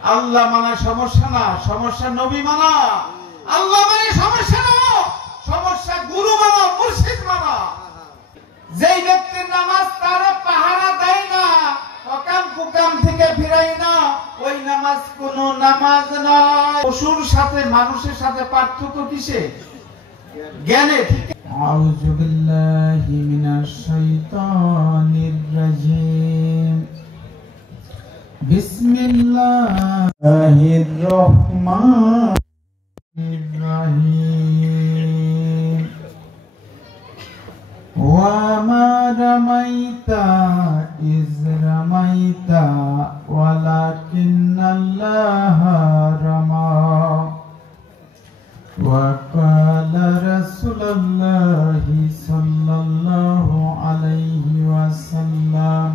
আল্লাহ মানা সমস্যা না, সমস্যা নবী মানা। আল্লাহ মানে সমস্যা না, সমস্যা গুরু মানা, মুর্শিদ মানা। যেই ব্যক্তির নামাজ তারে পাহারা দেয় না, অকাম কুকাম থেকে ফিরাই না, ওই নামাজ কোনো নামাজ নয়। পশুর সাথে মানুষের সাথে পার্থক্য কিসে? জ্ঞানে। আউযু বিল্লাহি মিনাশ শাইতানির রাজিম। বিসমিল্লাহির রহমানির রহিম। ওয়া মা রামাইতা ইয রামাইতা ওয়ালাকিন্নাল্লাহা রামা। ওয়া ক্বালা রাসূলুল্লাহি সাল্লাল্লাহু আলাইহি ওয়াসাল্লাম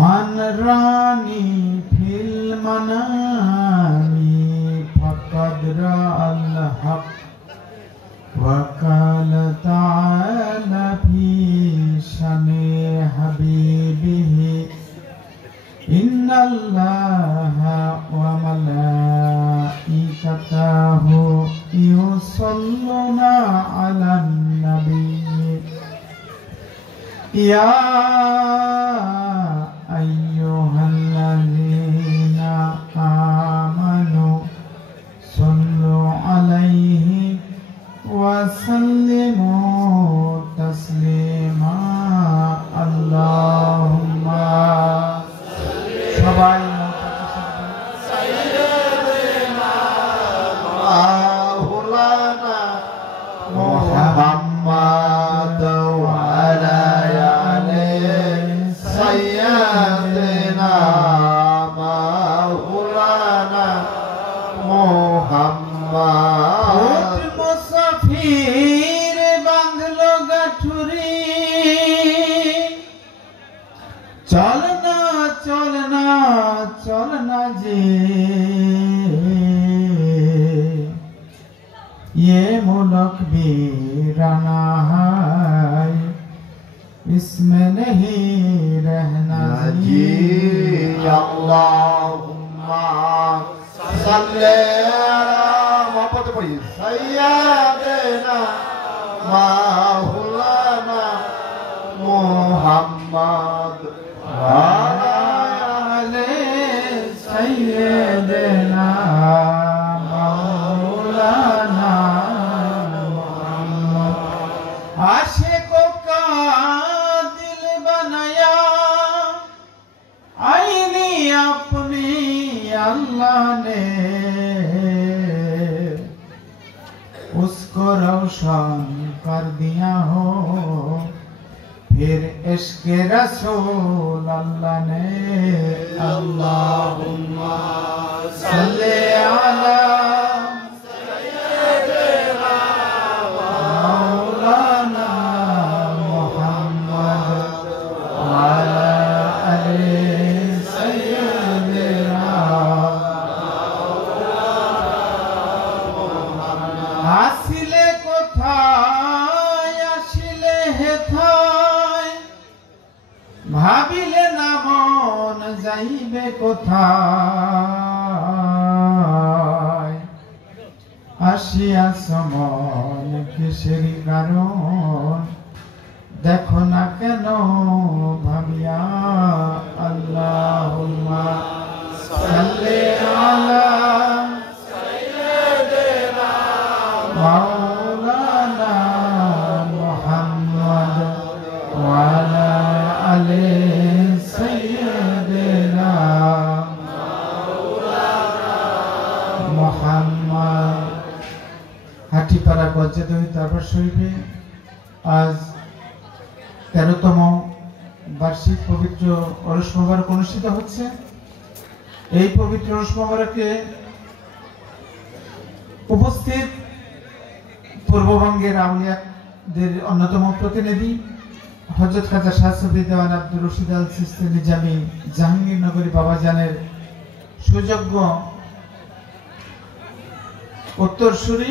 মান রানি ফিল মানামি ফাকাদ রাআল হক। ওয়া ক্বালা তাআলা ফি শানি হাবিবিহি ইন্নাল্লাহা ওয়া মালাইকাতাহু ইউসাল্লুনা আলান নাবিয়্যি ইয়া আইয়ুহাল্লাযীনা আমানু সাল্লু আলাইহি ওয়া সাল্লিমু তাসলিমা। আল্লাহুম্মা সবাই সাইয়্যিদিনা মাওলানা মুহাম্মাদ ওয়া আলা আলি সাইয়্যিদিনা মাওলানা মুহাম্মাদ। মুসাফির বাঁধলো গাঠুরি, চলনা চলনা চলনা যে ये मुल्क वीराना है, इसमें नहीं रहना जी। अल्लाहुम्मा सल्ले अला मोहब्बत पढ़िए सय्यदना मौलाना मुहम्मद वाला आले सय्यदना मौलाना मुहम्मद। आशिकों का दिल बनाया आईनी अपनी अल्लाह ने, उसको रोशन कर दिया हो फिर इश्क़ रसूल अल्लाह ने। अल्लाहुम्मा सल्ले अला सय्यिदिना मौलाना मुहम्मद व अला आलि सय्यिदिना मौलाना। আসিলে কোথায় আসিলে হেথায়, ভাবিলে না মন যাইবে কোথায়। আসিয়াছ মন কিসের কারণ, দেখো না কেন ভাবিয়া। আল্লাহুম্মা সাল্লি আলা সাইয়্যিদিনা মাওলানা মুহাম্মদ ওয়া আলা আলি সাইয়্যিদিনা মাওলানা মুহাম্মদ। হাটিপাড়া গজ্জাদহি দরবার শরীফে আজ 13তম বার্ষিক পবিত্র ওরস মোবারক অনুষ্ঠিত হচ্ছে। এই পবিত্র ওরস মোবারকে উপস্থিত পূর্ববঙ্গের আউলিয়াদের অন্যতম প্রতিনিধি হযরত খাজা শাহ সুফি দেওয়ান আব্দুর রশিদ আল চিশতি নিজামী জাহাঙ্গীরনগরী বাবাজানের সুযোগ্য উত্তরসূরি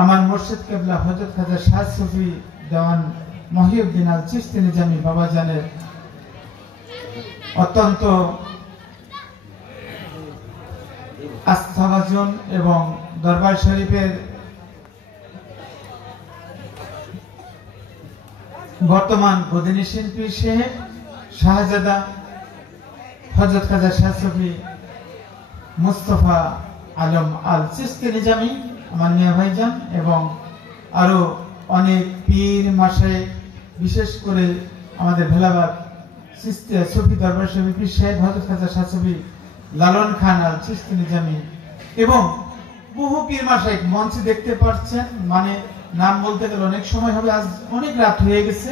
আমার মুর্শিদ কেবলা হযরত খাজা শাহ সুফি দেওয়ান মহিউদ্দিন আল চিশতি নিজামী বাবাজানের অত্যন্ত আস্থাভাজন এবং দরবার শরীফের বর্তমান প্রধান শিল্পী শেখ শাহজাদা হযরত খাজা শাহ সুফি মুস্তাফা আলম আল চিশতি নিজামী আমার মিয়া ভাইজান এবং আরো অনেক পীর মাশায়েখ, বিশেষ করে আমাদের ভেলাবাদ চিশতিয়া সুফি দরবার শরীফ শেখ হযরত খাজা শাহ সুফি লালন খান আল চিশতি নিজামী এবং বহু পীর মাশায়েখ মঞ্চে দেখতে পাচ্ছেন। মানে নাম বলতে গেলে অনেক সময় হবে, আজ অনেক রাত হয়ে গেছে।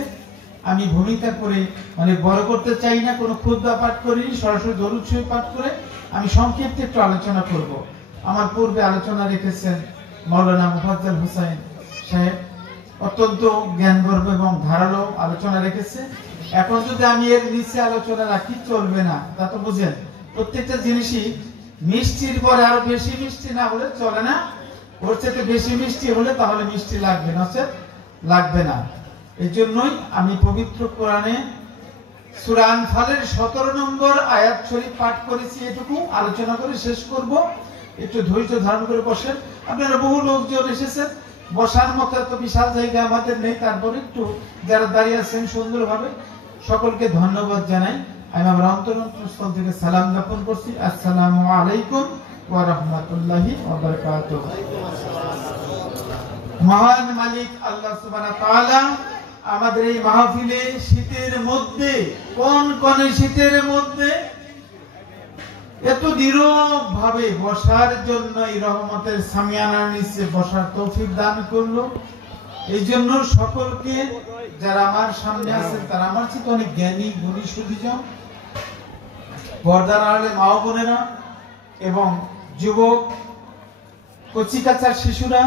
আমি ভূমিকা করে অনেক বড় করতে চাই না, কোনো খুতবা পাঠ করিনি, সরাসরি দরুদ শরীফ পাঠ করে আমি সংক্ষিপ্ত একটু আলোচনা করব। আমার পূর্বে আলোচনা রেখেছেন মাওলানা মুফাজ্জল হোসেন সাহেব, অত্যন্ত জ্ঞানগর্ভ এবং ধারালো আলোচনা রেখেছে। এখন যদি আমি এর নিচে আলোচনা রাখি চলবে না, তা তো বুঝেন। প্রত্যেকটা জিনিসই মিষ্টির পরে আরো বেশি মিষ্টি না হলে চলে না, ওর চেয়ে বেশি মিষ্টি হলে তাহলে মিষ্টি লাগবে, নচেত লাগবে না। এই জন্যই আমি পবিত্র কোরআনে সূরা আনফালের 17 নম্বর আয়াত শরীফ পাঠ করেছি। এটুকু আলোচনা করে শেষ করব, একটু ধৈর্য ধারণ করে বসেন। আপনারা বহু লোকজন এসেছেন, বসার মতো এত বিশাল জায়গা আমাদের নেই, তারপরে একটু যারা দাঁড়িয়ে আছেন সুন্দরভাবে সকলকে ধন্যবাদ জানাই। আমি আমার অন্তরস্থল থেকে সালাম জ্ঞাপন করছি। আসসালামু আলাইকুম ওয়া রাহমাতুল্লাহি ওয়া বারাকাতুহু। মহান মালিক আল্লাহ সুবহানাহু ওয়া তাআলা আমাদের এই মাহফিলে শীতের মধ্যে, কোন শীতের মধ্যে এত নীরব ভাবে বসার জন্য এই রহমতের সামিয়ানার নিচে বসার তৌফিক দান করলো। এই জন্য সকলকে, যারা আমার সামনে আছেন তারা আমার চেয়ে অনেক জ্ঞানী গুণী সুধীজন, পর্দার আড়ালে মা ও বোনেরা এবং যুবক কচিকাচার শিশুরা,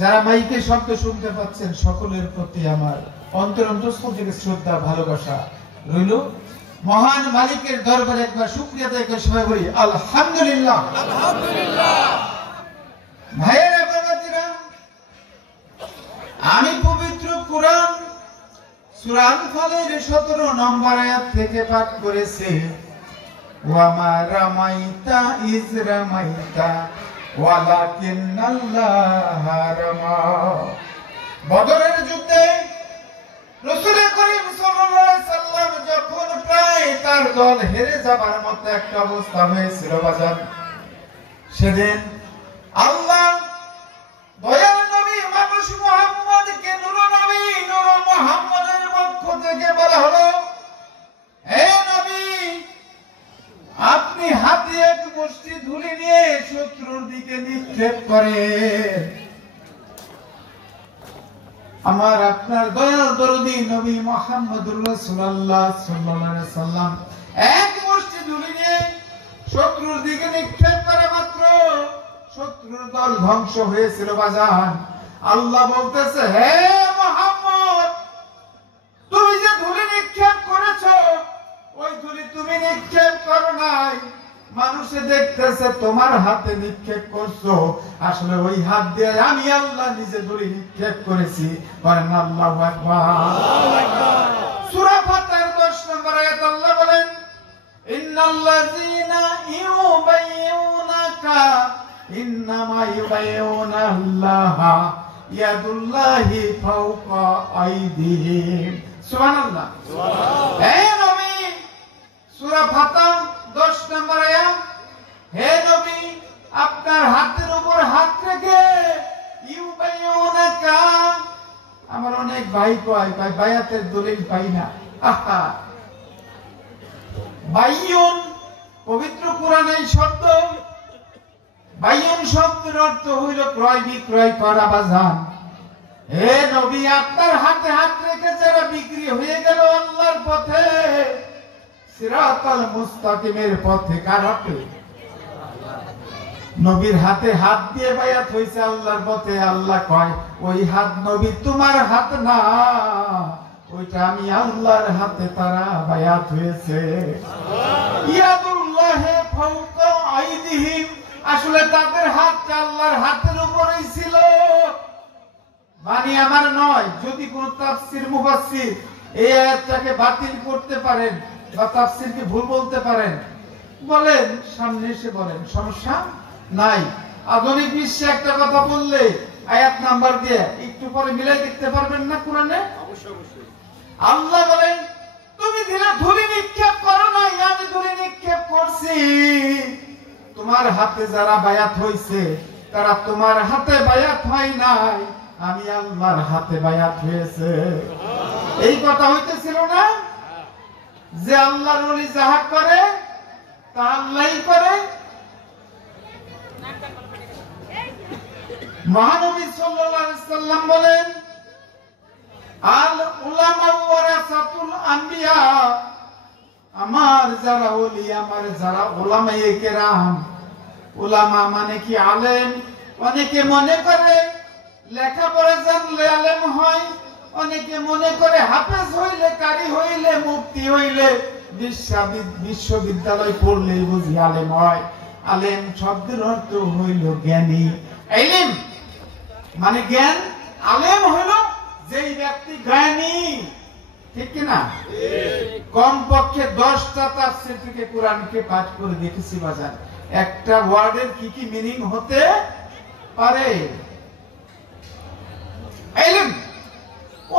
যারা মাইকে শব্দ শুনতে পাচ্ছেন, সকলের প্রতি আমার অন্তরস্থল থেকে শ্রদ্ধা ভালোবাসা রইল। মহান মালিকের দরবারে একবার শুকরিয়া আদায় করে সবাই বলি আলহামদুলিল্লাহ। ভাইয়েরা বাবাজিরা, আমি পবিত্র কোরআন সূরা আনফালের 17 নম্বর আয়াত থেকে পাঠ করেছি। ওয়া মা রামাইতা ইজ রামাইতা ওয়ালাকিন্নাল্লাহা রামা। বদরের যুদ্ধে রাসূল করিম সাল্লাল্লাহু আলাইহি সাল্লাম যখন প্রায় তার দল হেরে যাবার মতো একটা অবস্থা হয়েছিল বাজার, সেদিন আল্লাহ দয়াল নবী মানুষ মুহাম্মদকে নূর নবী নূর মুহাম্মদের পক্ষ থেকে বলা হলো, হে নবী, আপনি হাতে এক মুষ্টি ধুলি নিয়ে শত্রুর দিকে নিক্ষেপ করেন। আমার আপনার দয়াল দরদি নবী মুহাম্মদুর রাসূলুল্লাহ সাল্লাল্লাহু আলাইহি সাল্লাম এক মুষ্টি ধুলি নিয়ে শত্রুর দিকে নিক্ষেপ করা মাত্র শত্রুর দল ধ্বংস হয়েছিল বাজান। আল্লাহ বলতেছে, হে মুহাম্মদ, তুমি যে ধুলি নিক্ষেপ করেছো, ওই ধুলি তুমি নিক্ষেপ করো নাই, মানুষে দেখতেছে তোমার হাতে নিক্ষেপ করছো, আসলে ওই হাত দিয়ে আমি আল্লাহ নিজে ধুলি নিক্ষেপ করেছি। বলেন আল্লাহু আকবার। সূরা ফাতিহার 10 নম্বর আয়াত আল্লাহ বলেন, ইন্নাল্লাযীনা ইউবাইয়ুনাকা ইন্নামা ইউবাইয়ুনা আল্লাহা ইয়াদুল্লাহি ফাওকা আইদিহিম। সুবহানাল্লাহ। হে নবী, সূরা ফাতিহা 10 নম্বর আয়াত, হে নবী, আপনার হাতের উপর হাত রেখে ইউবাইয়ুনাকা, আমার অনেক ভাই কয় বায়াতের দলিল পাই না। আহা, বাইয়ুন পবিত্র কোরআনে শব্দ, বাইয়ুন শব্দের অর্থ হইল ক্রয় বিক্রয় করা বাজান। হে নবী, আপনার হাতে হাত রেখে যারা বিক্রি হয়ে গেল আল্লাহর পথে, সিরাতাল মুস্তাকিমের পথে, কার হাতে? নবীর হাতে হাত দিয়ে বায়াত হইছে আল্লাহর পথে। আল্লাহ কয়, ওই হাত নবী তোমার হাত না, ওইটা আমি আল্লাহর হাতে তারা বায়াত হয়েছে। ইয়াদুল্লাহি ফাওকা আইদিহিম, আসলে তাদের হাতটা আল্লাহর হাতের উপরেই ছিল। মানে আমার নয়। যদি কোন তাফসীর মুফাসসির এই আয়াতটাকে বাতিল করতে পারেন বা তাফসীরকে ভুল বলতে পারেন, বলেন, সামনে এসে বলেন, সমস্যা নাই। আধুনিক বিশ্বে একটা কথা বললে আয়াত নাম্বার দিয়ে একটু পরে মিলাই দেখতে পারবেন না কোরআনে? অবশ্যই। আল্লাহ বলেন, তুমি দিলে ধুলি নিক্ষেপ করো না, আমি ধুলি নিক্ষেপ করছি। তোমার হাতে যারা বায়াত হইছে তারা তোমার হাতে বায়াত হয় নাই, আমি আল্লাহর হাতে বায়াত হয়েছে। এই কথা হইতেছিল না যে আল্লাহর ওলি যাহা করে তা আল্লাহই করে। মহানবী সাল্লাল্লাহু আলাইহি সাল্লাম বলেন, আল উলামা ওয়ারাসাতুল আম্বিয়া, আমার যারা ওলি, আমার যারা উলামায়ে কেরাম। উলামা মানে কি আলেম? অনেকে মনে করে লেখাপড়া জানলে আলেম হয়, অনেকে মনে করে হাফেজ হইলে, কারি হইলে, মুফতি হইলে, বিশ্ববিদ্যালয় পড়লে বুঝি আলেম হয়। আলেম শব্দের অর্থ হইল জ্ঞানী। ইলম মানে জ্ঞান। আলেম হইল যেই ব্যক্তি জ্ঞানী, ঠিক কিনা? কমপক্ষে 10টা তাফসীর থেকে কোরআনকে পাঠ করে দেখেছি বাজার। একটা ওয়ার্ডের কি কি মিনিং হতে পারে। ইলম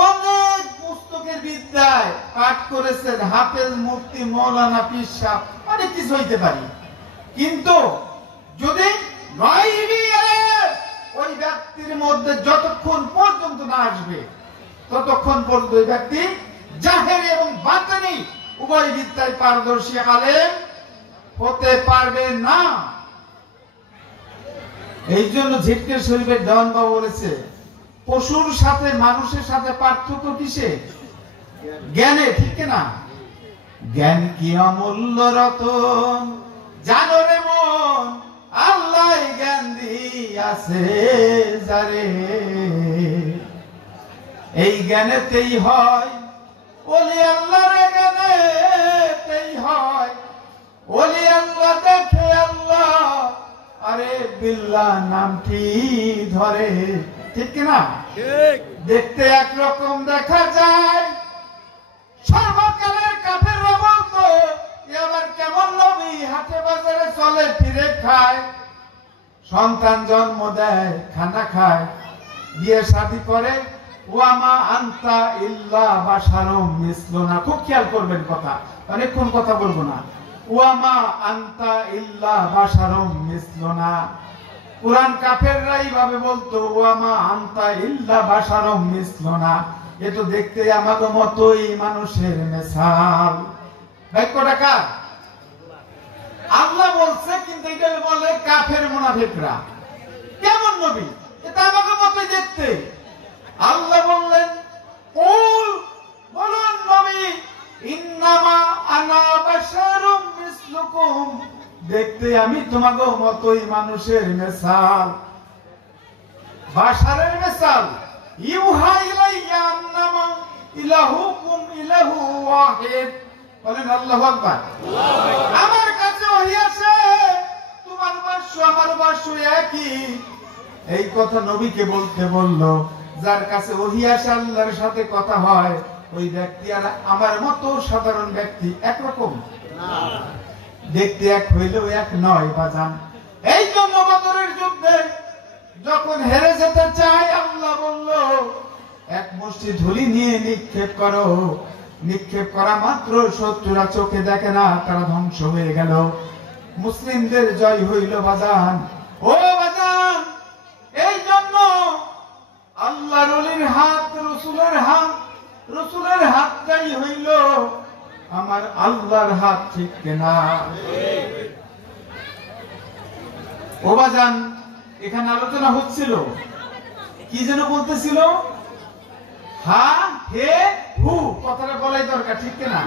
অনেক পুস্তকের বিদ্যায় পাঠ করেছেন, হাফেজ, মুফতি, মাওলানা, পীর সাহেব, অনেক কিছু হইতে পারি। কিন্তু যদি গায়বী ইলম ওই ব্যক্তির মধ্যে যতক্ষণ পর্যন্ত না আসবে ততক্ষণ পর্যন্ত ওই ব্যক্তি জাহেরি এবং বাতিনি উভয় বিদ্যায় পারদর্শী আলেম হতে পারবে না। এই জন্য ঝিটকের শরীফের দেওয়ান বাবু বলেছে, পশুর সাথে মানুষের সাথে পার্থক্য কিসে? জ্ঞানে, ঠিক না? জ্ঞান কি অমূল্য রতন, জানো রে মন, আল্লাহ জ্ঞান দিয়াছে যারে। এই জ্ঞানেতেই হয় ওলি আল্লাহর জ্ঞানেতেই হয় ওলি আল্লাহ দেখে আল্লাহ, আরে বিল্লাহ নামটি ধরে, ঠিক না? দেখতে একরকম দেখা যায়, সর্বকালের কাফের বলতো এবার কেমন নবী, হাটে বাজারে চলে ফিরে খায়, সন্তান জন্ম দেয়, খানা খায়, বিয়ে শাদী করে, ওয়ামা আনতা ইল্লা বাশারুম মিসলুনা। খুব খেয়াল করবেন কথা, অনেকক্ষণ কথা বলবো না। ওয়ামা আনতা ইল্লা বাশারুম মিসলুনা। কুরআন কাফেররা এইভাবে বলতো, ওয়ামা আনতা ইল্লা বাশারুম মিসলুনা, এ তো দেখতে আমাদের মতোই মানুষের মেসাল। বাক্যটা কার? আল্লাহ বলছে, কিন্তু এটা বলে কাফের মুনাফিকরা। কেমন নবী? এটা আমাদের মতোই দেখতে। আল্লাহ বললেন, কুল, বলুন নবী, ইন্নামা আনা বাশারুম মিসলুকুম, দেখতে আমি তোমাদের মতোই মানুষের মেসাল। বাশারের মেসাল, ইউহা ইলাইয়া আন্নামা ইলাহুকুম ইলাহু ওয়াহিদ। বলেন আল্লাহু আকবার। আমার কাছে ওহী আছে, তোমার ভাষ্য আমার ভাষ্য একই। এই কথা নবীকে বলতে বললো। যার কাছে ওহী আসে, আল্লাহর সাথে কথা হয়, ওই ব্যক্তি আর আমার মতো সাধারণ ব্যক্তি একরকম না, দেখতে এক হইলেও এক নয় বাজান। এই জন্য বদরের যুদ্ধে যখন হেরে যেতে চায়, আল্লাহ বলল, এক মুষ্টি ধুলি নিয়ে নিক্ষেপ করো। নিক্ষেপ করা মাত্র শত্রুরা চোখে দেখে না, তারা ধ্বংস হয়ে গেল। মুসলিমদের জয় হইল বাজান। ও বাজান, এই জন্য আল্লাহর ওলির হাত, রসুলের হাতটাই হইল আমার আল্লাহর হাত, ঠিক না? ও বাজান, এখানে আলোচনা হচ্ছিল, কি যেন বলতেছিল? হা হে হু, কথাটা বলাই দরকার, ঠিক না?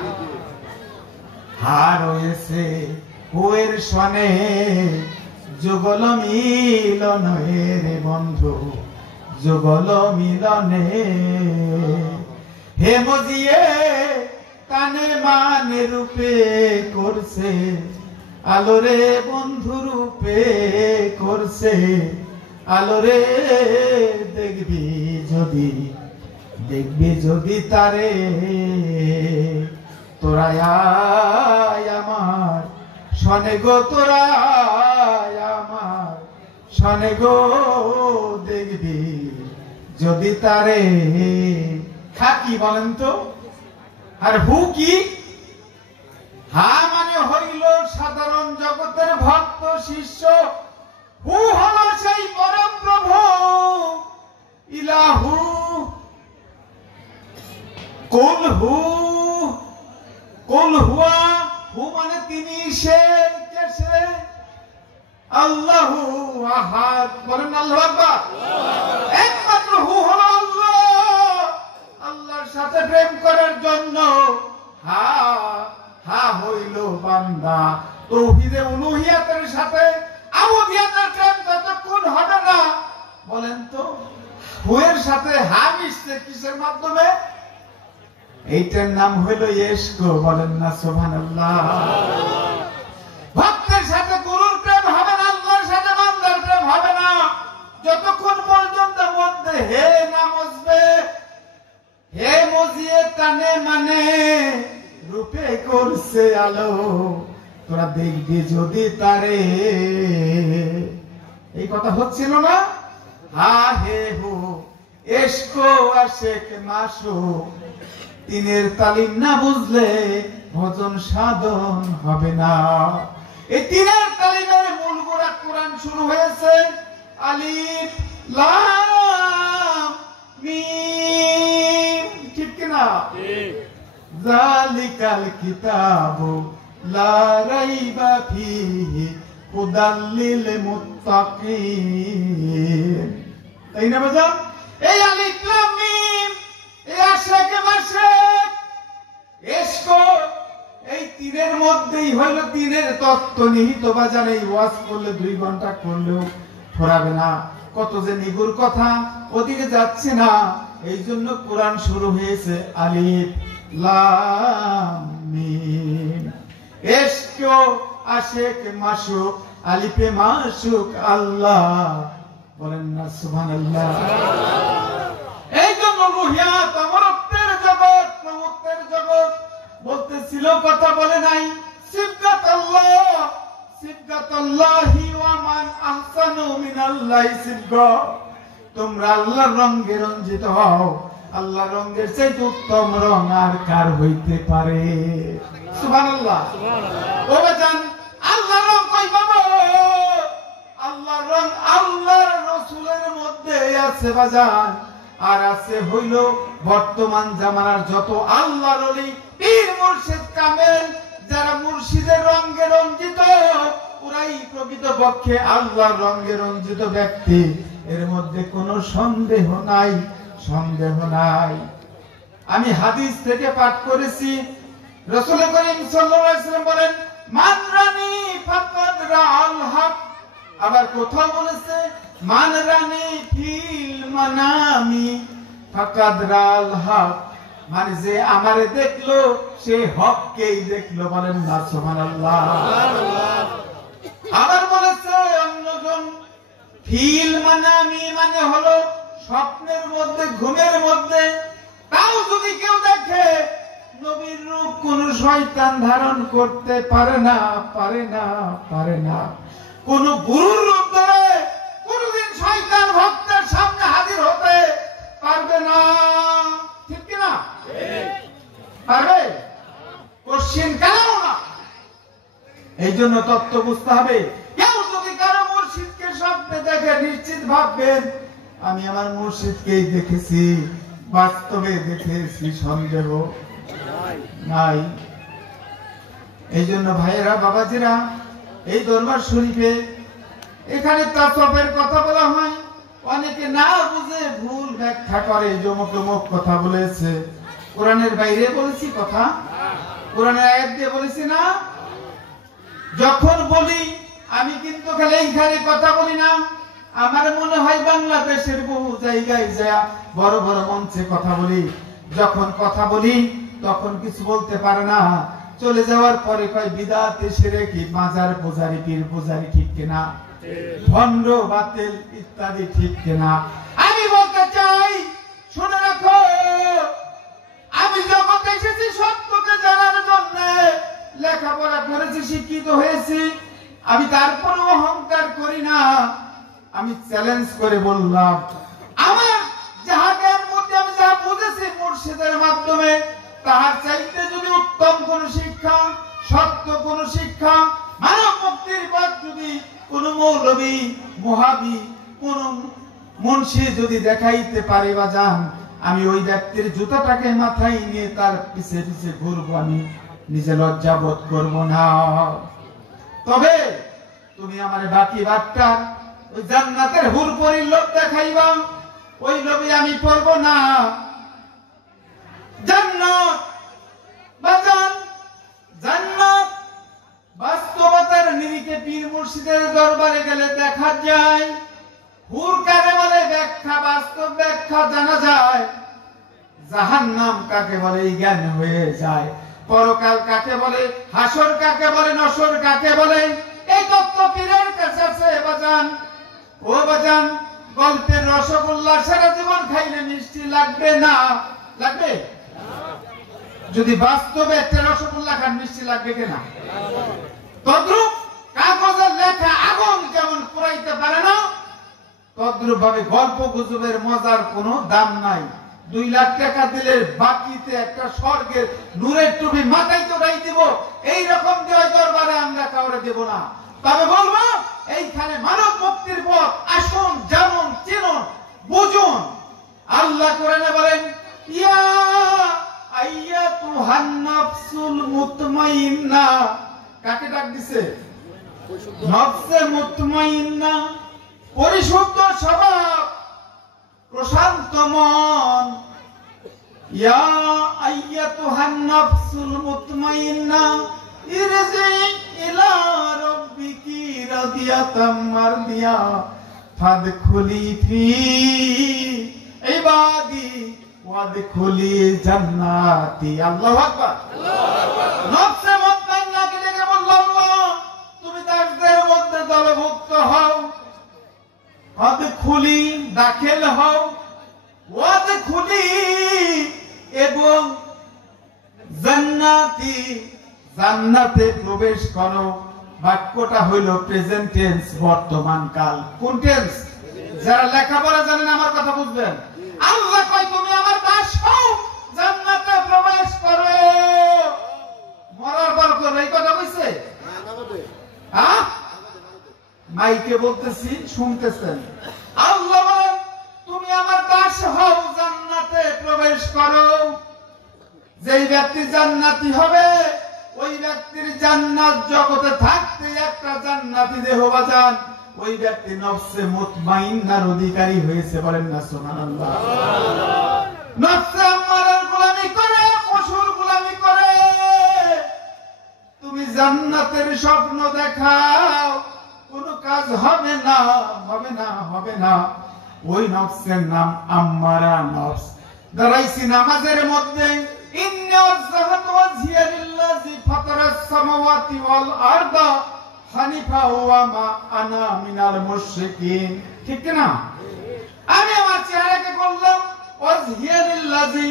হা রয়েছে হুয়ের সনে, যুগল মিলন রে বন্ধু, যুগল মিলনে। হে মজিয়ে তানে মানে রূপে করছে, আলোরে বন্ধু রূপে করছে, আলোরে দেখবি যদি তারে, তোরা আমার শোনে গো তোরা আমার, শোনে গো দেখবি যদি তারে। খাকি বলেন তো, আর হু কি? হা মানে হইল সাধারণ জগতের ভক্ত শিষ্য, হু হলো সেই পরম প্রভু ইলাহু। কুল হু, কুল হুয়া, হু মানে তিনি, সে কে সে? আল্লাহু আহাদ। বলেন আল্লাহু আকবার। একমাত্র হু হলো আল্লাহ। আল্লাহর সাথে প্রেম করার জন্য হা হা হইল বান্দা। তাওহীদে উলুহিয়াতের সাথে আউলিয়াতের প্রেম ততক্ষণ হবে না। বলেন তো, হুয়ের সাথে হা মিশছে কিসের মাধ্যমে? এইটার নাম হইল ইশক। বলেন না সুবহানাল্লাহ। ভক্তের সাথে গুরুর প্রেম হবে না, আল্লাহর সাথে বান্দার প্রেম হবে না যতক্ষণ পর্যন্ত মধ্যে হে না মজবে। হে মজিয়ে টানে মানে রূপে করছে আলো, তোরা দেখবি যদি তারে। এই কথা হচ্ছিল না? হা হে হু ইশক আশিক মাশুক, তিনের তালিম না বুঝলে ভজন সাধন হবে না। এই তিনের তালিমের মূল গোড়া কোরআন শুরু হয়েছে আলিফ লাম মিম, ঠিক কিনা? যালিকাল কিতাবু লা রাইবা ফীহি হুদাল লিল মুত্তাকিন। তাই না বাজান? এই আলিফ লাম মিম, এই আশিক মাশুক ইশক, এই তিনের মধ্যেই হইল তিনের তত্ত্ব নিহিত। বাজান এই ওয়াজ করলে 2 ঘন্টা করলেও ফুরাবে না। কত যে নিগুর কথা, ওদিকে যাচ্ছে না। এই জন্য কোরআন শুরু হয়েছে আলিফ লাম মিম। ইশক আশিক মাশুক, আলিফে মাশুক আল্লাহ। বলেন না সুবহানাল্লাহ। এই জন্য রুহিয়াত অমরত্বের জগৎ, প্রভুত্বের জগৎ বলতেছিল, কথা বলে নাই। সিবগাত আল্লাহ, সিবগাত আল্লাহি ওয়া মান আহসানু মিনাল্লাহি সিবগা। তোমরা আল্লাহর রঙে রঞ্জিত হও, আল্লাহর রঙের চাইতে উত্তম রং আর কার হইতে পারে? সুবহানাল্লাহ। ও বাজান, আল্লাহর রং কই পাবো? আল্লাহর রং আল্লাহর রাসূলের মধ্যে আছে বাজান। আর আছে হইল বর্তমান জামানার যত আল্লাহর ওলি, পীর মুর্শিদ কামেল, যারা মুর্শিদের রঙে রঞ্জিত, ওরাই প্রকৃতপক্ষে আল্লাহর রঙে রঞ্জিত ব্যক্তি। এর মধ্যে কোনো সন্দেহ নাই, সন্দেহ নাই। আমি হাদিস থেকে পাঠ করেছি, রাসূল করিম সাল্লাল্লাহু আলাইহি ওয়াসাল্লাম বলেন, মান রানি ফাকাদ রাআল হক। আবার কোথাও বলেছে মান রানি ফিল মানামি ফাকাদ রাআল হক, মানে যে আমারে দেখলো সে হককেই দেখলো। বলেন না সুবহানাল্লাহ। আবার বলেছে অন্যজন ফিল মানামি মানে হলো স্বপ্নের মধ্যে, ঘুমের মধ্যে। তাও যদি কেউ দেখে, নবীর রূপ কোন শয়তান ধারণ করতে পারে না, পারে না, পারে না। কোন গুরুর রূপ ধরে কোনদিন শয়তান ভক্তের সামনে হাজির হতে পারবে না, ঠিক কি না? পারবে? কোশ্চেন কেন না? এই জন্য তত্ত্ব বুঝতে হবে। কেউ যদি কারো মুর্শিদকে স্বপ্নে দেখে, নিশ্চিত ভাববেন আমি আমার মুর্শিদকেই দেখেছি, বাস্তবে দেখেছি, সন্দেহ নাই। এই জন্য ভাইয়েরা, বাবাজিরা, এই দরবার শরীফে এখানে তাসওয়ুফের কথা বলা হয়। অনেকে না বুঝে ভুল ব্যাখ্যা করে, যমক যমক কথা বলেছে। কোরআনের বাইরে বলেছি কথা? কোরআনের আয়াত দিয়ে বলেছি না? যখন বলি আমি কিন্তু খালি এইখানে কথা বলি না। আমার মনে হয় বাংলাদেশের বহু জায়গায় যা বড় বড় মঞ্চে কথা বলি। যখন কথা বলি তখন কিছু বলতে পারে না, চলে যাওয়ার পরে কয় বিদআত শিরকি, মাজার পূজারি, পীর পূজারি, ঠিক কিনা? ভণ্ড বাতিল ইত্যাদি, ঠিক কিনা? আমি বলতে চাই, শুনে রাখো, আমি জগতে এসেছি সত্যকে জানার জন্য। লেখাপড়া করেছি, শিক্ষিত হয়েছি, আমি তারপরে অহংকার করি না। আমি চ্যালেঞ্জ করে বললাম, আমার যাহা জ্ঞান মধ্যে আমি যা বুঝেছি মুর্শিদের মাধ্যমে, তাহার চাইতে যদি উত্তম কোন শিক্ষা, সত্য কোন শিক্ষা, মানব মুক্তির পথ যদি কোন মৌলবী, মুহাবি, কোন মুন্সি যদি দেখাইতে পারে বা যান, আমি ওই ব্যক্তির জুতাটাকে মাথায় নিয়ে তার পিছে পিছে ঘুরবো, আমি নিজে লজ্জা বোধ করবো না। তবে তুমি আমার বাকি বাটটা ওই জান্নাতের হুরপরির লোভ দেখাইবা, ওই লোভে আমি পড়বো না। জান্নাত বাজান, জান্নাত বাস্তবতার নিরিখে পীর মুর্শিদের দরবারে গেলে দেখা যায়। হুর কাকে বলে ব্যাখ্যা, বাস্তব ব্যাখ্যা জানা যায়। জাহান্নাম কাকে বলে এই জ্ঞান হয়ে যায়। পরকাল কাকে বলে, হাসর কাকে বলে, নসর কাকে বলে, এই তত্ত্ব পীরের কাছে আছে বাজান। ও বাজান, গল্পের রসগোল্লা সারা জীবন খাইলে মিষ্টি লাগবে না? লাগবে? যদি বাস্তবে একটা রসগোল্লা খান মিষ্টি লাগবে কিনা? তদ্রূপ কাগজের লেখা আগুন যেমন পুরাইতে পারে না, তদ্রূপ ভাবে গল্প গুজবের মজার কোনো দাম নাই। 2 লাখ টাকা দিলে বাকিতে একটা স্বর্গের নূরের টুপি মাথায় তোড়াই দিব, এইরকম জয় দরবারে আমরা কাউরে দেব না। তবে বলবো, এইখানে মানব মুক্তির পথ, আসুন, জানুন, চিনুন, বুঝুন। আল্লাহ কোরআনে বলেন, ইয়া আইয়াতুহান নাফসুল মুতমাইন্না। কাকে ডাক দিছে? নফসে মুতমাইন্না, পরিশুদ্ধ স্বভাব, প্রশান্ত মন। ইয়া আইয়াতুহান নাফসুল মুতমাইন্না ইরজি ইলা রাব্বিকি রাদিয়াতাম মারদিয়া ফাদখুলি ফি ইবাদি ওয়াদখুলি জান্নাতি। আল্লাহু আকবার, আল্লাহু আকবার। নফসে মুতমাইন্নাকে ডেকে বলল, আল্লাহ তুমি দাসদের মধ্যে দলভুক্ত হও, ওয়াদখুলি দাখিল হও, ওয়াদখুলি এবং জান্নাতি জান্নাতে প্রবেশ করো। বাক্যটা হইল প্রেজেন্ট টেন্স, বর্তমান কাল। কোন টেন্স? যারা লেখাপড়া জানেন আমার কথা বুঝবেন। আল্লাহ কয় তুমি আমার দাস হও, জান্নাতে প্রবেশ করো। মরার পর করবে, এই কথা কইছে? হ্যাঁ, মাইকে বলতেছি, শুনতেছেন। আল্লাহ বলেন তুমি আমার দাস হও, জান্নাতে প্রবেশ করো। যেই ব্যক্তি জান্নাতি হবে, ওই ব্যক্তির জান্নাত জগতে থাকতে একটা জান্নাতি দেহ বাজান, ওই ব্যক্তি নফসে মুতমাইন্নার অধিকারী হয়েছে। বলেন না সুবহানাল্লাহ। নফসে আম্মারার গোলামি করে, পশুর গোলামি করে। তুমি জান্নাতের স্বপ্ন দেখাও, কোনো কাজ হবে না, হবে না, হবে না। ওই নফসের নাম আম্মারা নফস। দাঁড়াইছি নামাজের মধ্যে, ইন্নী ওয়াজজাহতু ওয়াজহিয়া লিল্লাযী ফাতারাস সামাওয়াতি ওয়াল আরদা হানিফা ওয়া মা আনা মিনাল মুশরিকিন। ঠিক না? আমি আমার চেহারাকে বললাম ওয়াজহিয়া লিল্লাযী,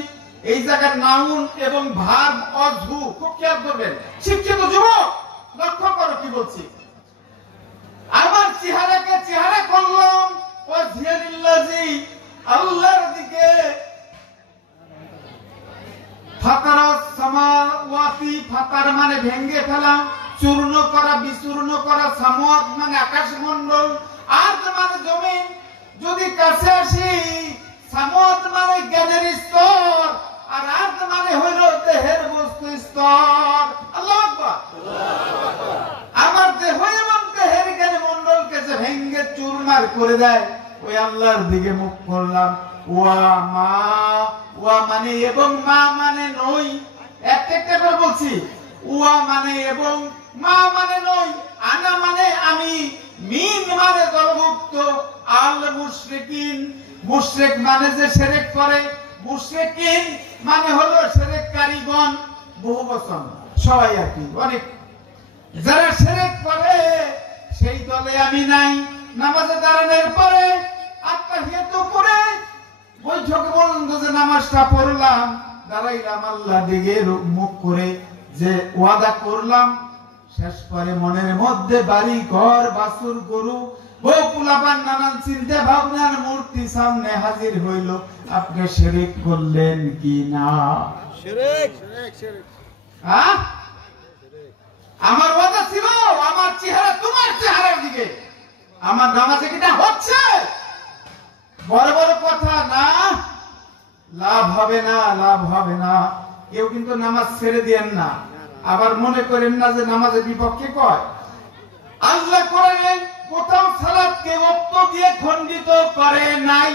এই জায়গার নাউন এবং ভার্ব অজহু খুব খেয়াল করবেন। শিক্ষিত যুবক লক্ষ্য করো কি বলছি। আমার চেহারাকে চেহারা করলাম ওয়াজহিয়া লিল্লাযী, আল্লাহর দিকে। ফাতারাস সামাওয়াতি, ফাতার মানে ভেঙে ফেলা, চূর্ণ করা, বিচূর্ণ করা। সামাওয়াত মানে আকাশমণ্ডল, আরদ মানে জমিন। যদি কাছে আসি, সামাওয়াত মানে জ্ঞানের স্তর, আর আরদ মানে হইল দেহের বস্তু স্তর। আল্লাহু আকবার, আল্লাহু আকবার। আমার দেহ এবং দেহের জ্ঞান মণ্ডলকে যে ভেঙে চুরমার করে দেয়, ওই আল্লাহর দিকে মুখ করলাম। ওয়া মা, ওয়া মানে এবং, মা মানে নই। একটা একটা করে বলছি। ওয়া মানে এবং, মা মানে নই, আনা মানে আমি, মিন মানে দলভুক্ত, আল মুশরিকিন, মুশরিক মানে যে শিরক করে, মুশরিকিন মানে হলো শিরককারীগণ, বহু বচন, সবাই আর কি, অনেক। যারা শিরক করে সেই দলে আমি নাই। নামাজে দাঁড়ানোর পরে, আত্তাহিয়াতু পড়ে, বৈঠকে বললাম যে নামাজটা পড়লাম, দাঁড়াইলাম, আল্লাহ দিকে মুখ করে যে ওয়াদা করলাম, শেষ পরে মনের মধ্যে বাড়ি ঘর বাছুর গরু বউ পোলাপান নানান চিন্তা ভাবনার মূর্তি সামনে হাজির হইল, আপনি শিরক করলেন কি না? শিরক শিরক শিরক। হ্যাঁ, আমার ওয়াদা ছিল আমার চেহারা তোমার চেহারার দিকে, আমার নামাজে কিটা হচ্ছে? বড় বড় কথা না, লাভ হবে না, লাভ হবে না। কেউ কিন্তু নামাজ ছেড়ে দিয়েন না, আবার মনে করেন না যে নামাজের বিপক্ষে কয়। আল্লাহ কোরআনে কোথাও সালাতকে ওয়াক্ত দিয়ে খণ্ডিত করে নাই।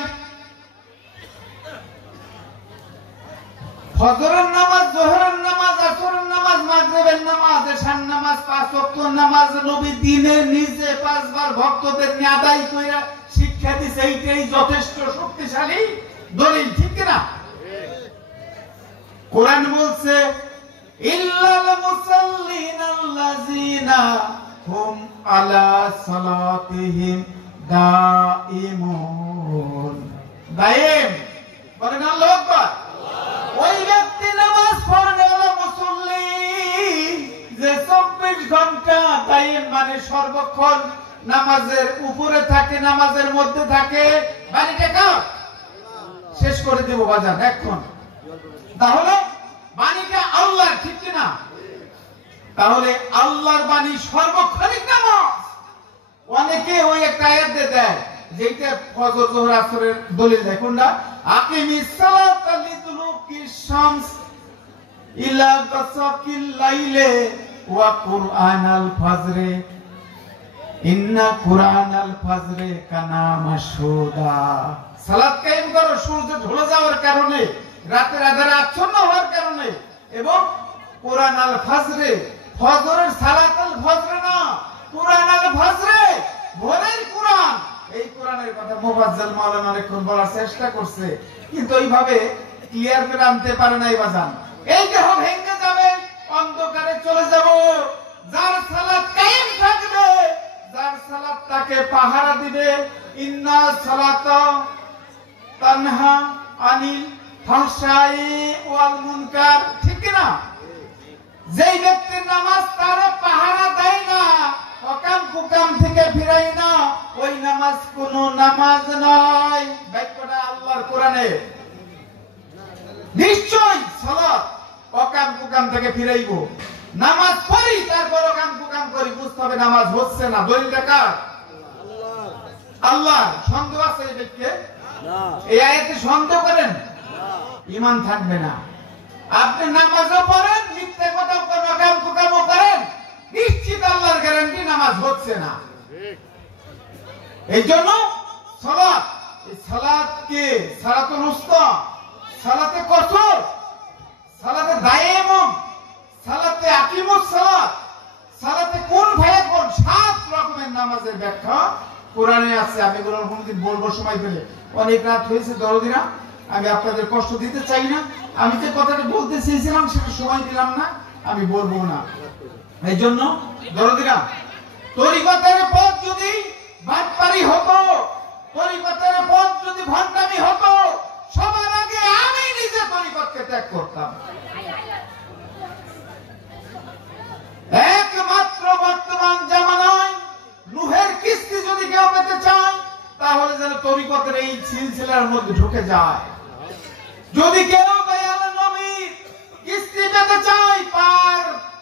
ফজরের নামাজ, যোহরের নামাজ, আসরের নামাজ, মাগরিবের নামাজ, এশার নামাজ, 5 ওয়াক্ত নামাজ নবী দিনে নিজে 5 বার ভক্তদের নিয়ে আদায় কইরা শিক্ষা দিছে, এইটাই যথেষ্ট শক্তিশালী দলিল, ঠিক না? কোরআন বলছে ইল্লাল মুসাল্লিনাল্লাযিনা হুম আলা সালাতিহিম দাঈমুন। দায়েম বলেন আল্লাহু আকবার। ওই ব্যক্তি নামাজ পড়ে হলো মুসল্লি যে 24 ঘন্টা দায়েম মানে সর্বক্ষণ নামাজের উপরে থাকে, নামাজের মধ্যে থাকে। বাড়িটা কার? শেষ করে দেব বাজার এখন। তাহলে বাণীটা আল্লাহর, ঠিক না? তাহলে আল্লাহর বাণী সর্বক্ষণিক নামাজ। অনেকে ওই একটা আয়াত দেয় যেটা ফজর যোহর আসরের দলিল দেয়, কোনটা? আকিমিস সালাতা লিদুলুকিশ শামস ইলা গাসাকিল লাইলে ওয়া কুরআনাল ফাজরে ইন্না কুরআনাল ফাজরে কানা মাশহুদা। সালাত কায়েম করো সূর্য ঢলে যাওয়ার কারণে, রাতের আঁধারে আচ্ছন্ন হওয়ার কারণে, এবং কুরআন আল ফাজরে, ফজরের সালাত আল ফজরে না, কুরআন আল ফাজরে, ভোরের কুরআন। এই কোরআনের কথা মুফাজ্জল মাওলানা অনেকক্ষণ বলার চেষ্টা করছে, কিন্তু এইভাবে ক্লিয়ার করে আনতে পারে নাই বাজান। এই দেহ ভেঙে যাবে, অন্ধকারে চলে যাব। যার সালাত কায়েম থাকবে, যার সালাত তাকে পাহারা দিবে, ইন্না সালাতা তানহা আনিল ফাহশাই ওয়াল মুনকার, ঠিক না? যেই ব্যক্তির নামাজ তারে পাহারা দেয় না, অকাম কুকাম থেকে ফিরাই না, ওই নামাজ কোন নামাজ নয়। বাক্যটা আল্লাহর কোরআনে। নিশ্চয় সালাত অকাম কুকাম থেকে ফিরাইব। নামাজ পড়ি তারপর অকাম কুকাম করি, বুঝতে হবে নামাজ হচ্ছে না। দলিলটা কার? আল্লাহ। সন্দেহ আছে এই ব্যক্তিকে? না। এই আয়াতে সন্দেহ করেন, ঈমান থাকবে না। আপনি নামাজও পড়েন, মিথ্যা কথা করেন, অকাম কুকামও করেন, নিশ্চিত আল্লাহর গ্যারান্টি নামাজ হচ্ছে না। এই জন্য সালাত, এই সালাতকে সালাতুল উস্তা, সালাতে কসর, সালাতে দায়েম, সালাতে আকিমুস সালাত, সালাতে কোন ভাইয়া কোন 7 রকমের নামাজের ব্যাখ্যা কোরআনে আছে। আমি এগুলো কোনদিন বলবো সময় পেলে। অনেক রাত হয়েছে দরদিরা, আমি আপনাদের কষ্ট দিতে চাই না। আমি যে কথাটা বলতে চেয়েছিলাম সেটা সময় দিলাম না, আমি বলবো না। এই জন্য দরদিরা, তরিকতের পথ যদি বাটপারি হতো, তরিকতের পথ যদি ভণ্ডামি হতো, সবার আগে আমি নিজে তরিকতকে ত্যাগ করতাম। একমাত্র বর্তমান জামানায় নূহের কিস্তি যদি কেউ পেতে চায়, তাহলে যেন তরিকতের এই সিলসিলার মধ্যে ঢুকে যায়। যদি কেউ দয়াল নবীর কিস্তি পেতে চায়,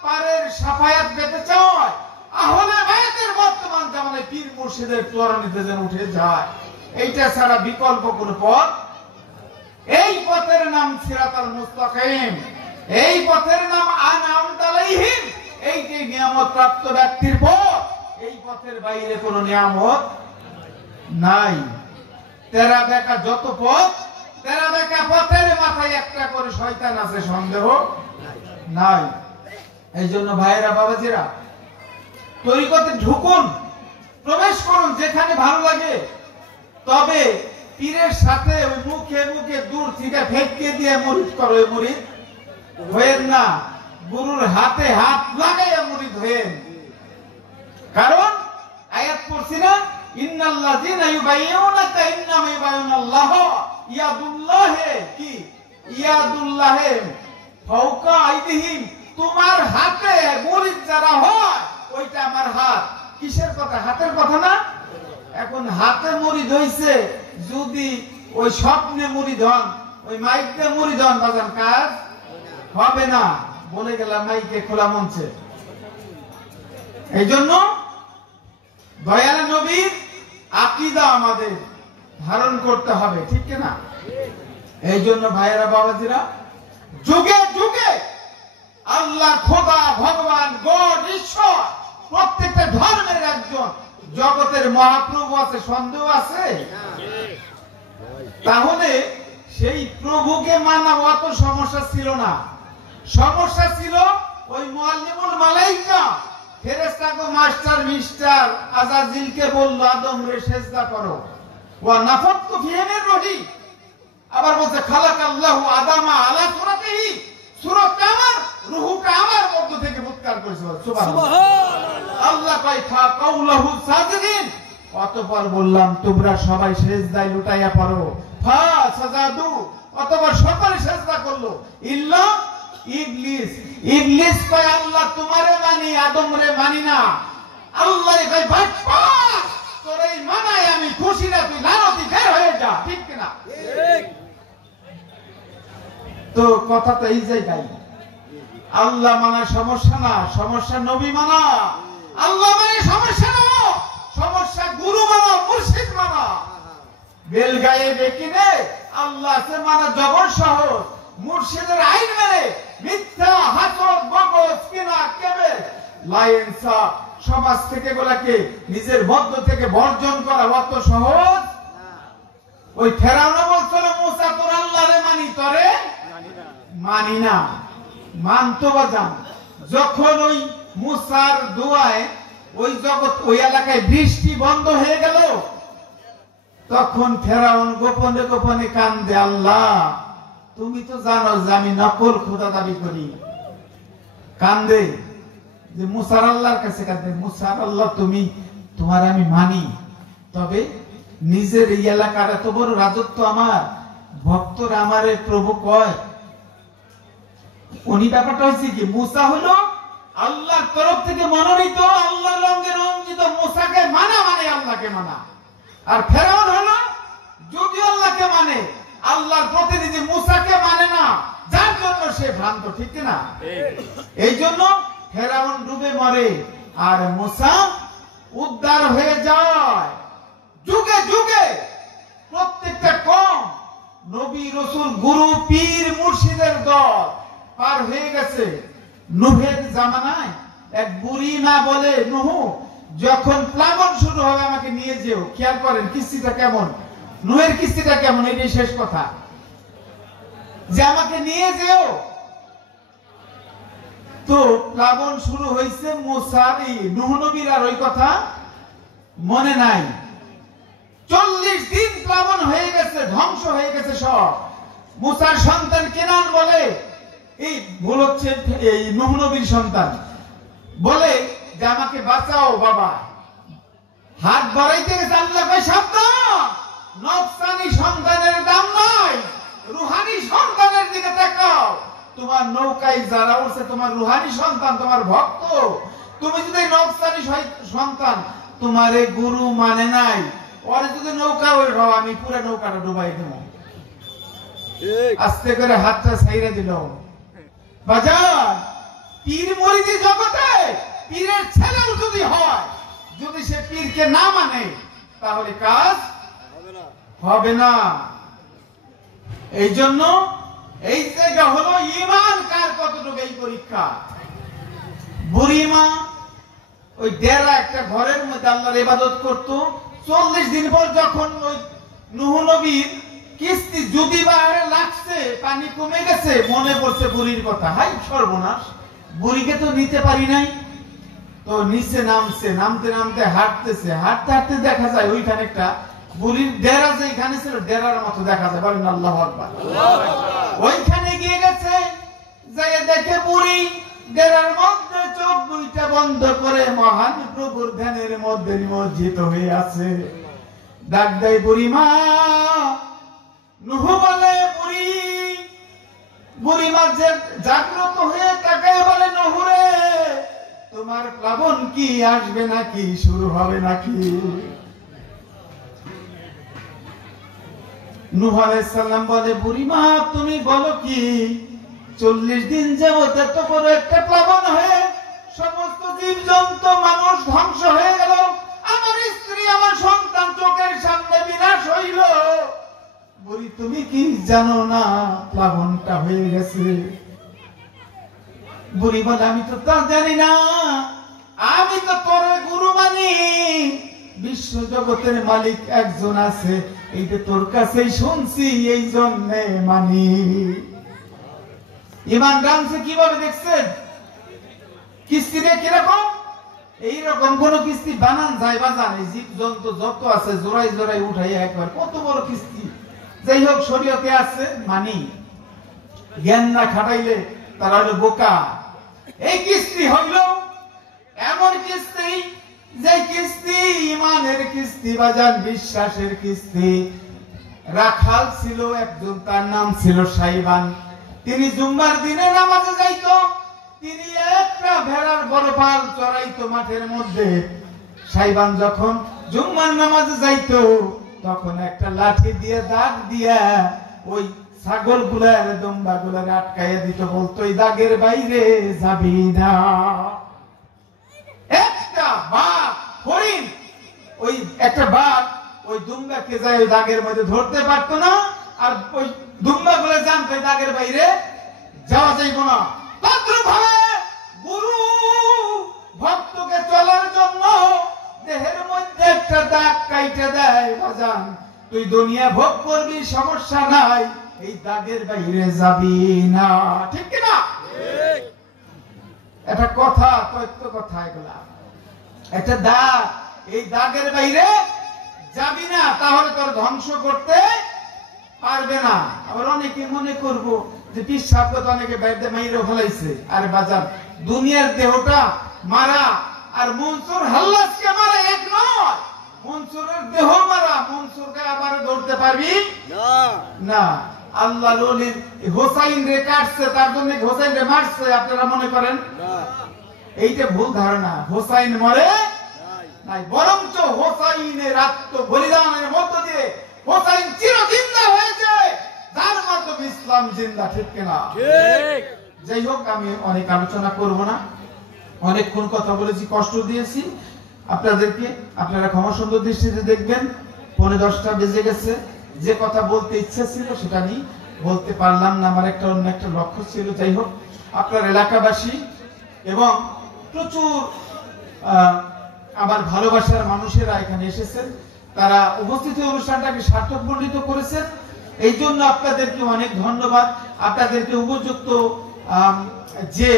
পারের সাফায়াত পেতে চায়, তাহলে বায়াতের বর্তমান জামানায় পীর মুর্শিদের তরণীতে যেন উঠে যায়। এইটা ছাড়া বিকল্প কোন পথ। এই পথের নাম সিরাতাল মুস্তাকিম, এই পথের নাম আনআমতা আলাইহিম। এইটি নিয়ামত প্রাপ্ত ব্যক্তির পথ। এই পথের বাইরে কোন নিয়ামত নাই। তেরা বেকা যত পথ, তেরা বেকা পথের মাথায় একটা করে শয়তান আছে, সন্দেহ নাই। এই জন্য ভাইয়েরা, বাবাজিরা, তরিকতে ঢুকুন, প্রবেশ করুন যেখানে ভালো লাগে। তবে পীরের সাথে মুখে মুখে দূর থেকে ফেঁকে দিয়ে মুরিদ করো, মুরিদ হয়েন না। গুরুর হাতে হাত লাগাইয়া মুরিদ হয়েন। কারণ আয়াত পড়ছি না, ইন্নাল্লাযিনা ইউবাইয়ুনাকা ইন্নামা ইউবাইয়ুনাল্লাহ ইয়াদুল্লাহি, কি ইয়াদুল্লাহি ফাওকা আইদিহিম তোমার হাতে মুরিদ যারা হয় ওইটা আমার হাত। কিসের কথা? হাতের কথা না? এখন হাতে মুরিদ হইছে, যদি ওই স্বপ্নে মুরিদ হন, ওই মাইকে মুরিদ হন, বাজান কাজ হবে না। বলে গেলাম মাইকে খোলা মঞ্চে। এই জন্য দয়াল নবীর আকীদা আমাদের ধারণ করতে হবে, ঠিক না? এই জন্য ভাইয়েরা বাবাজিরা, যুগে যুগে আল্লাহ, খোদা, ভগবান, গড, ঈশ্বর, প্রত্যেকটা ধর্মের একজন জগতের মহাপ্রভু আছে, সন্দেহ আছে? তাহলে সেই প্রভুকে মানা অত সমস্যা ছিল না। সমস্যা ছিল ওই মুআল্লিমুল মালাইকা, ফেরেশতাকে মাস্টার মিস্টার আজাজিলকে বলল আদম রে সেজদা করো, ওয়া নাফাতু ফিহি মির রূহি। আবার বলছে খালাকাল্লাহু আদামা আলা সূরাতিহি, সূরাত আমার, রূহটা আমার মধ্য থেকে মুৎকার করেছে। সুবহানাল্লাহ। আল্লাহ কয় ফা কাউলহু সাজিদিন, অতঃপর বললাম তোমরা সবাই সেজদায় লুটাইয়া পড়ো। ফা সাজাদু, অতঃপর সকলে সেজদা করলো ইল্লা ইবলিস। ইবলিস কয় আল্লাহ তোমারে মানি, আদম রে মানি না। আল্লাহ কয় বাচ্চা তোর এই মানায় আমি খুশি না, তুই লানতি বের হয়ে যা, ঠিক কিনা? ঠিক। তো কথা তো এই জায়গায়, আল্লাহ মানা সমস্যা না, সমস্যা নবী মানা। আল্লাহ মানে সমস্যা না, সমস্যা গুরু মানা, মুর্শিদ মানা। বেল গায়ে বেকিনে আল্লাহ সে মানা জবর সহজ। মুর্শিদের আইন মেনে মিথ্যা, হাসদ, বগস, কিনা, কেবে, লাইনসা সমাজ থেকে গুলাকে নিজের মধ্য থেকে বর্জন করা অত সহজ। ওই ফেরাউন বলছিল মুসা তোর আল্লাহরে মানি, তরে মানি না। মানতো বাজান, যখন ওই মুসার দোয়ায় ওই জগৎ, ওই এলাকায় বৃষ্টি বন্ধ হয়ে গেল, তখন ফেরাউন গোপনে গোপনে কান্দে, আল্লাহ তুমি তো জানো যে আমি নকল খোদা দাবি করি। কান্দে যে মুসার আল্লাহর কাছে কান্দে, মুসার আল্লাহ তুমি, তোমার আমি মানি, তবে নিজের এই এলাকার এত বড় রাজত্ব আমার, ভক্তরা আমারে প্রভু কয়। উনি ব্যাপারটা হচ্ছে কি, মুসা হলো আল্লাহর তরফ থেকে মনোনীত, আল্লাহর রঙে রঞ্জিত। মুসাকে মানা মানে আল্লাহকে মানা। আর ফেরাউন হলো যদি আল্লাহকে মানে, আল্লাহর প্রতিনিধি মুসাকে মানে না, যার জন্য সে ভ্রান্ত, ঠিক না? এই জন্য ফেরাউন ডুবে মরে আর মুসা উদ্ধার হয়ে যায়। যুগে যুগে প্রত্যেকটা কম নবী, রাসূল, গুরু, পীর, মুর্শিদের দল পার হয়ে গেছে। নূহের জামানায় এক বুড়ি মা বলে, নূহ যখন প্লাবন শুরু হবে আমাকে নিয়ে যেও। খেয়াল করেন কিস্তিটা কেমন, নূহের কিস্তিটা কেমন, এটাই শেষ কথা, যে আমাকে নিয়ে যেও। তো প্লাবন শুরু হয়েছে, মুসারি নূহ নবীর আর ওই কথা মনে নাই। 40 দিন প্লাবন হয়ে গেছে, ধ্বংস হয়ে গেছে সব। মুসার সন্তান কেনান বলে, এই ভুল হচ্ছে, এই নূহ নবীর সন্তান বলে যে আমাকে বাঁচাও বাবা। হাত বাড়াইতে গেছে, আল্লাহ কয় সাবধান, নফসানি সন্তানের দাম নাই, রুহানি সন্তানের দিকে তাকাও। তোমার নৌকায় যারা উঠছে তোমার রুহানি সন্তান, তোমার ভক্ত। তুমি যদি নফসানি সন্তান, তোমারে গুরু মানে নাই, ওরে যদি নৌকা ওঠো আমি পুরো নৌকাটা ডুবাই দেব। আস্তে করে হাতটা ছাইড়া দিল। বাজার পীর মুরিদি জগতে পীরের ছেলেও যদি হয়, যদি সে পীরকে না মানে, তাহলে কাজ হবে না। এই জন্য এই জায়গা হলো ঈমান কার কতটুকু, এই পরীক্ষা। বুড়িমা ওই ডেরা একটা ঘরের মধ্যে আল্লাহর ইবাদত করত। 40 দিন পর যখন ওই নূহ নবীর কিস্তি যদি বাইরে লাগছে, পানি কমে গেছে, মনে পড়ছে বুড়ির কথা। হাই সর্বনাশ, বুড়িকে তো নিতে পারি নাই। তো নিচে নামছে, নামতে নামতে হাঁটতেছে, হাঁটতে হাঁটতে দেখা যায় ওইখানে একটা বুড়ির ডেরা, যেখানে ছিল ডেরার মতো দেখা যায়। বলেন আল্লাহু আকবার। ওইখানে গিয়ে গেছে, যাই দেখে বুড়ি ডেরার মধ্যে চোখ দুইটা বন্ধ করে মহান প্রভুর ধ্যানের মধ্যে নিমজ্জিত হয়ে আছে। ডাক দেয় বুড়ি মা। নূহ বলে, বুড়ি বুড়িমা যে জাগ্রত হয়ে তাকায় বলে, নহরে তোমার প্লাবন কি আসবে নাকি, শুরু হবে নাকি? নূহ আলাইহিস সালাম বলে, বুড়িমা তুমি বলো কি, 40 দিন যাবত এত বড় একটা প্লাবন হয়ে সমস্ত জীবজন্তু মানুষ ধ্বংস হয়ে গেল, আমার স্ত্রী আমার সন্তান চোখের সামনে বিনাশ হইল, বুড়ি তুমি কি জানো না প্লাবনটা হয়ে গেছে? বুড়ি বলে, আমি তো তা জানি না, আমি তো তোর গুরু মানি, বিশ্ব জগতের মালিক একজন আছে, এইটা তোর কাছেই শুনছি, এই জন্যে মানি। ইমান রামছে কিভাবে দেখছেন? কিস্তিতে কিরকম? এইরকম কোন কিস্তি বানান যায় বাজান? এই জীব জন্তু যত আছে জোড়াই জোড়াই উঠাই একবার, কত বড় কিস্তি। যাই হোক, শরীয়তে আছে মানি, জ্ঞান না খাটাইলে তারা হলো বোকা। এই কিস্তি হইল এমন কিস্তি, যে কিস্তি ইমানের কিস্তি বাজান, বিশ্বাসের কিস্তি। রাখাল ছিল একজন, তার নাম ছিল সাইবান। তিনি জুম্মার দিনে নামাজে যাইতো। তিনি একটা ভেড়ার বড় পাল চড়াইতো মাঠের মধ্যে। সাইবান যখন জুম্মার নামাজে যাইতো, তখন একটা লাঠি দিয়ে দাগ দিয়া ওই ছাগল গুলার দুম্বা গুলার আটকাইয়া দিত, বলতো এই দাগের বাইরে যাবি না। একটা বাঘ হরিণ, ওই একটা বাঘ ওই দুম্বাকে যায় ওই দাগের মধ্যে ধরতে পারতো না, আর ওই দুম্বা গুলো জানতো দাগের বাইরে যাওয়া যাইব না। তদ্রুপভাবে গুরু ভক্তকে চলার জন্য দেহের মধ্যে একটা দাগ কাইটে দেয়, বাজান তুই দুনিয়া ভোগ করবি সমস্যা নাই, এই দাগের বাইরে যাবি না। ঠিক কিনা? একটা কথা, তথ্য কথা এগুলা। একটা দাগ, এই দাগের বাইরে যাবি না, তাহলে তোর ধ্বংস করতে পারবে না। আবার অনেকে মনে করবো যে পিসাবকে তো অনেকে বাইরে মাইরে ফেলাইছে। আরে বাজার, দুনিয়ার দেহটা মারা আর মনসুর হাল্লাসকে মারা এক নয়। মনসুরের দেহ মারা, মনসুরকে আবার ধরতে পারবি না। আল্লাহ ওলির হোসাইন রে কাটছে, তার জন্য হোসাইন রে মারছে, আপনারা মনে করেন? এইটা ভুল ধারণা। হোসাইন মরে নাই, বরঞ্চ হোসাইনের আত্ম বলিদানের মধ্য দিয়ে হোসাইন চিরজিন্দা হয়েছে, যার মাধ্যমে ইসলাম জিন্দা। ঠিক কিনা? যাই হোক, আমি অনেক আলোচনা করব না, অনেকক্ষণ কথা বলেছি, কষ্ট দিয়েছি আপনাদেরকে। আপনারা ক্ষমা সুন্দর দৃষ্টিতে দেখবেন। 10:45 বেজে গেছে। যে কথা বলতে ইচ্ছা ছিল সেটা আমি বলতে পারলাম না, আমার একটা অন্য একটা লক্ষ্য ছিল। যাই হোক, আপনার এলাকাবাসী এবং প্রচুর আমার ভালোবাসার মানুষেরা এখানে এসেছেন, তারা উপস্থিতি অনুষ্ঠানটাকে সার্থকমণ্ডিত করেছেন। এই জন্য আপনাদেরকে অনেক ধন্যবাদ। আপনাদেরকে উপযুক্ত যে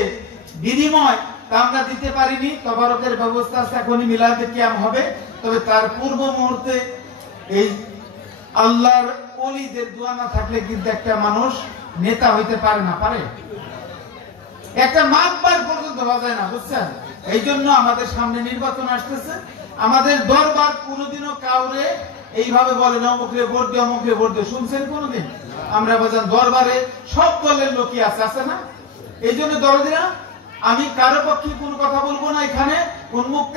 বিনিময় তা আমরা দিতে পারিনি। তবারকের ব্যবস্থা আছে, এখনই মিলাদে কিয়াম হবে। তবে তার পূর্ব মুহূর্তে এই আল্লাহর ওলিদের দোয়া না থাকলে কিন্তু একটা মানুষ নেতা হইতে পারে না, পারে? একটা মাতবার পর্যন্ত বাজায় না, বুঝছেন? এই জন্য আমাদের সামনে নির্বাচন আসতেছে। আমাদের দরবার কোনোদিনও কাউরে এইভাবে বলে না অমুকরে ভোট দিও, অমুকরে ভোট দিও। শুনছেন কোনোদিন? আমরা বাজান দরবারে সব দলের লোকই আছে না? এই জন্য দরদিরা, আমি কারো পক্ষে কোনো কথা বলবো না। এখানে উন্মুক্ত